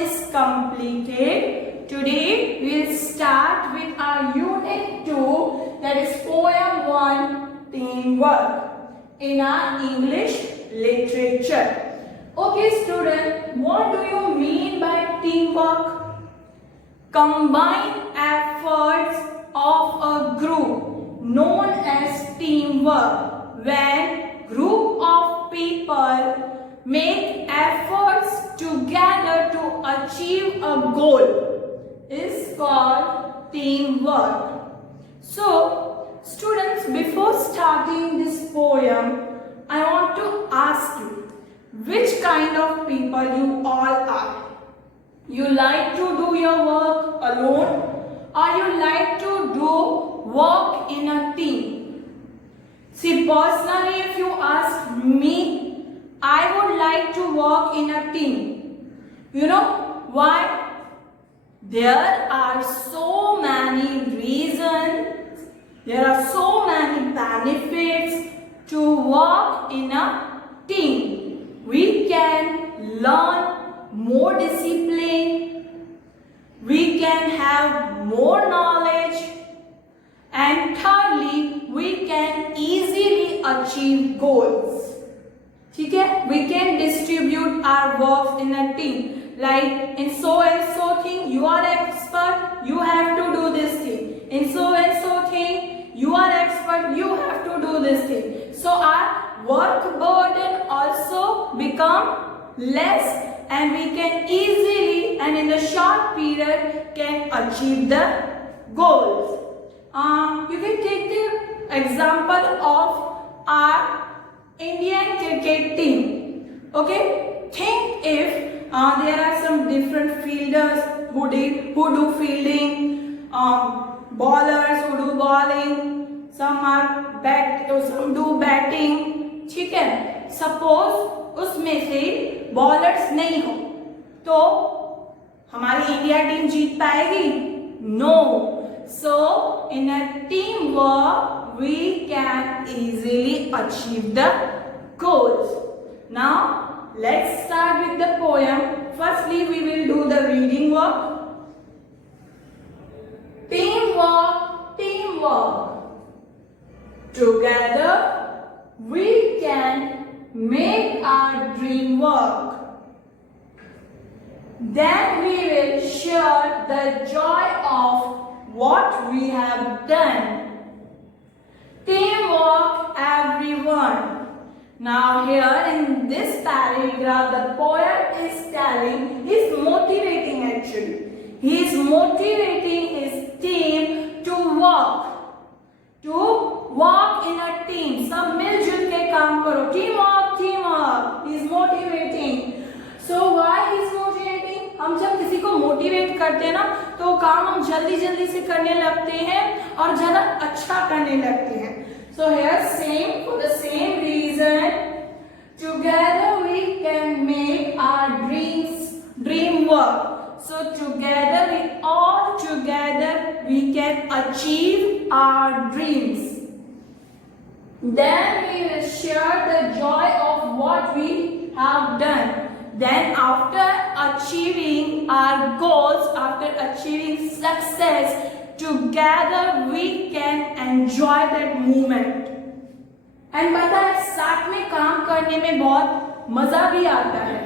is completed. Today we will start with our unit 2, that is poem 1, teamwork, in our English literature. Okay student, what do you mean by teamwork? Combined efforts of a group known as teamwork. When group of people make efforts together to achieve a goal is called teamwork. So students, before starting this poem, I want to ask you, which kind of people you all are? You like to do your work alone, or you like to do work in a team? See, personally, if you ask me, I would like to work in a team. You know why? There are so many reasons, there are so many benefits to work in a team. We can learn more discipline, we can have more knowledge, and thirdly, we can easily achieve goals. Okay? We can distribute our works in a team. Like in so and so thing, you are expert, you have to do this thing. In so and so thing, you are expert, you have to do this thing. So our work burden also become less, and we can easily and in a short period can achieve the goals. You can take the example of our Indian cricket team. Okay, think if there are some different fielders who do fielding, bowlers who do bowling, some do batting. ठीक है, suppose उसमें से bowlers नहीं हो तो हमारी India team जीत पाएगी? No. So in a teamwork we can easily achieve the goals. Now let's start with the poem. Firstly we will do the reading work. Teamwork, teamwork. Together we can make our dream work. Then we will share the joy of what we have done. Teamwork, everyone. Now here in this paragraph, the poet is telling, he is motivating actually. He is motivating his team to work in a team. सब मिलजुल के काम करो. Teamwork, teamwork. He is motivating. So why he is motivating? हम जब किसी को motivate करते हैं ना, तो काम हम जल्दी जल्दी से करने लगते हैं और ज़्यादा अच्छा करने लगते हैं. So here same, for the same reason, together we can make our dream work. So together, all together we can achieve our dreams. Then we will share the joy of what we have done. Then after achieving our goals, after achieving success, together we can enjoy that moment. And पता है साथ में काम करने में बहुत मजा भी आता है.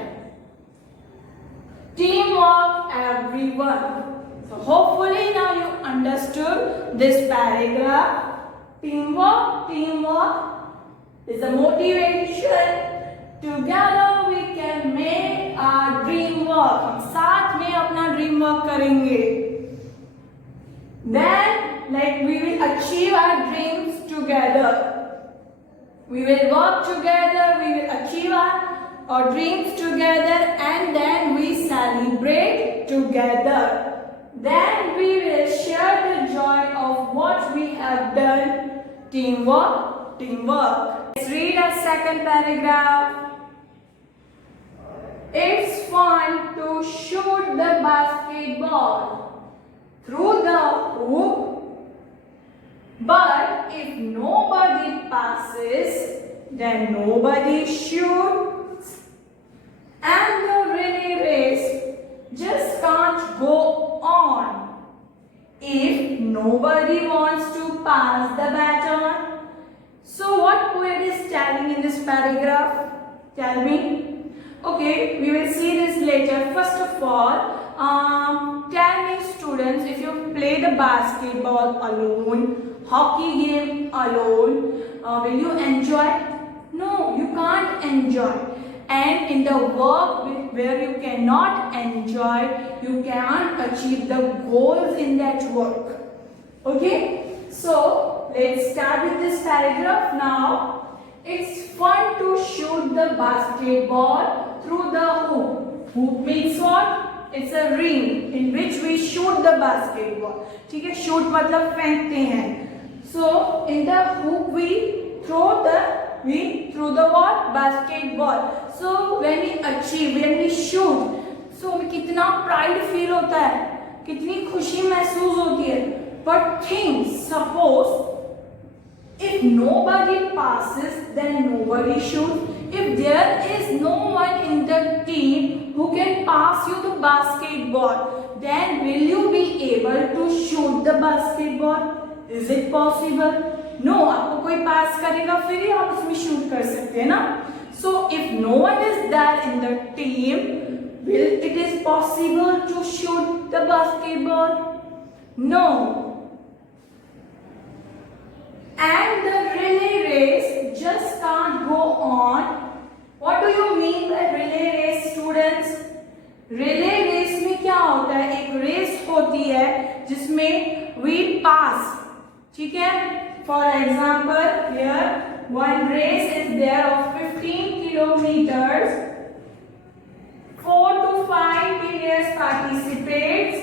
Teamwork, everyone. So hopefully now you understood this paragraph. Teamwork, teamwork is a motivation. Together we can make our dream work. हम साथ में अपना ड्रीम वर्क करेंगे. Then we will achieve our dreams together. We will work together, we will achieve our dreams together, and then we celebrate together. Then we will share the joy of what we have done. Teamwork, teamwork. Let's read a second paragraph. It's fun to shoot the basketball through the hoop, but if nobody passes, then nobody shoots, and the relay race this paragraph? Tell me. Okay, we will see this later. First of all, tell me students, if you play the basketball alone, hockey game alone, will you enjoy? No, you can't enjoy. And in the work where you cannot enjoy, you can't achieve the goals in that work. Okay, so let's start with this paragraph now. It's fun to shoot the basketball through the hoop. Hoop means what? It's a ring in which we shoot the basketball. ठीक है, shoot मतलब फेंकते हैं. So in the hoop we throw the what? Basketball. So when we achieve, when we shoot, so हमें कितना pride feel होता है, कितनी खुशी महसूस होती है. But think, suppose if nobody passes, then nobody shoots. If there is no one in the team who can pass you the basketball, then will you be able to shoot the basketball? Is it possible? No, आपको कोई pass करेगा फिर ही आप उसमें shoot कर सकते हैं ना. So if no one is there in the team, will it is possible to shoot the basketball? No. And the relay race just can't go on. What do you mean by relay race, students? Relay race में क्या होता है? एक race होती है जिसमें we pass. ठीक है? For example, here one race is there of 15 kilometers. 4 to 5 players participates,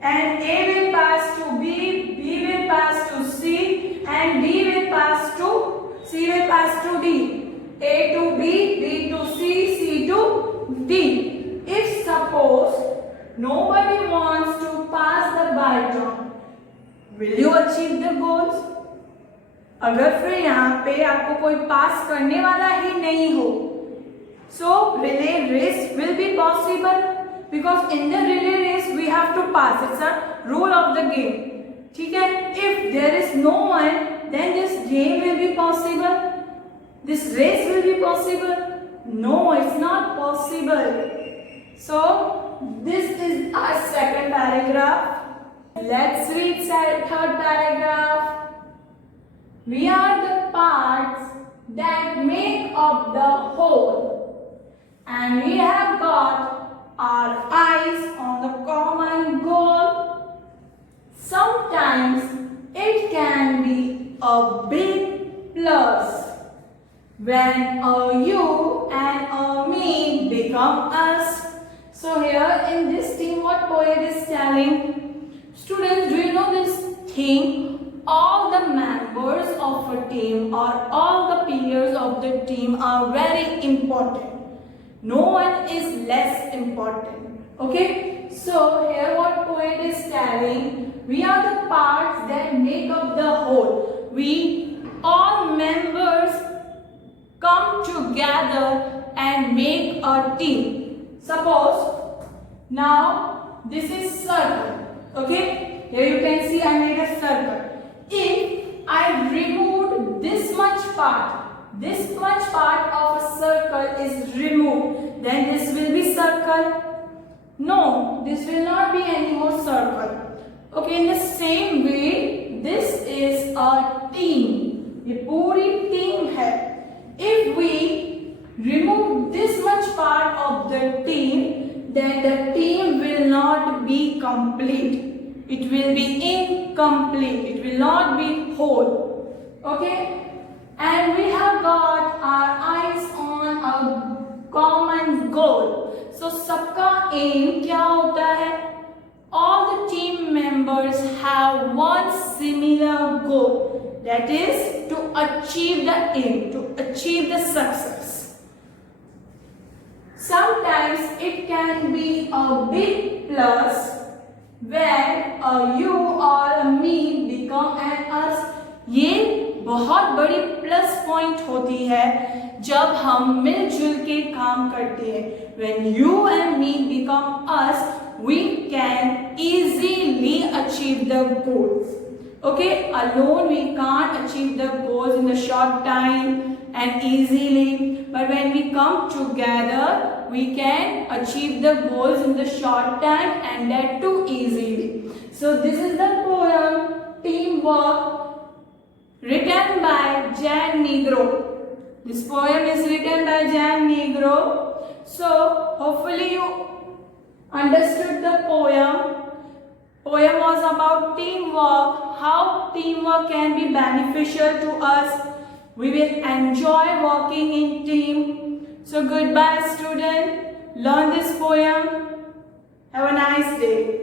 and A will pass to B, B will pass to C, and D will pass to C will pass to D. A to B, B to C, C to D. If suppose nobody wants to pass the baton, will you achieve the goals? अगर फिर यहाँ पे आपको कोई पास करने वाला ही नहीं हो, so relay race will be possible, because in the relay race we have to pass. It's a rule of the game. ठीक है? If there is no one, then this game will be possible. This race will be possible. No, it's not possible. So this is our second paragraph. Let's read third paragraph. We are the parts that make up the whole, and we have got our eyes on the common goal. Sometimes it can be a big plus when a you and a me become us. So here in this theme, what poet is telling? Students, do you know this thing? All the members of a team or all the players of the team are very important. No one is less important. Okay? So here what poet is telling, we are the parts that make up the whole. We all members come together and make a team. Suppose now this is circle. Okay? Here you can see I made a circle. If I removed this much part of a circle is removed, then this will be circle. No, this will not be any more circle. Okay, in the same way, this is a team. ये पूरी team है. If we remove this much part of the team, then the team will not be complete. It will be incomplete. It will not be whole. Okay? And we have got our eyes on a common goal. So सबका aim क्या होता है? All the team members have one similar goal. That is to achieve the aim, to achieve the success. Sometimes it can be a big plus when a you or a me become an us. ये बहुत बड़ी plus point होती है जब हम मिलजुल के काम करते हैं. When you and me become us, we can easily achieve the goals. Okay, alone we can't achieve the goals in the short time, and easily. But when we come together, we can achieve the goals in the short time and that too easily. So this is the poem Teamwork, written by Jan Negro. This poem is written by Jan Negro. So hopefully you understood the poem. Poem was about teamwork, how teamwork can be beneficial to us. We will enjoy working in team. So goodbye student. Learn this poem. Have a nice day.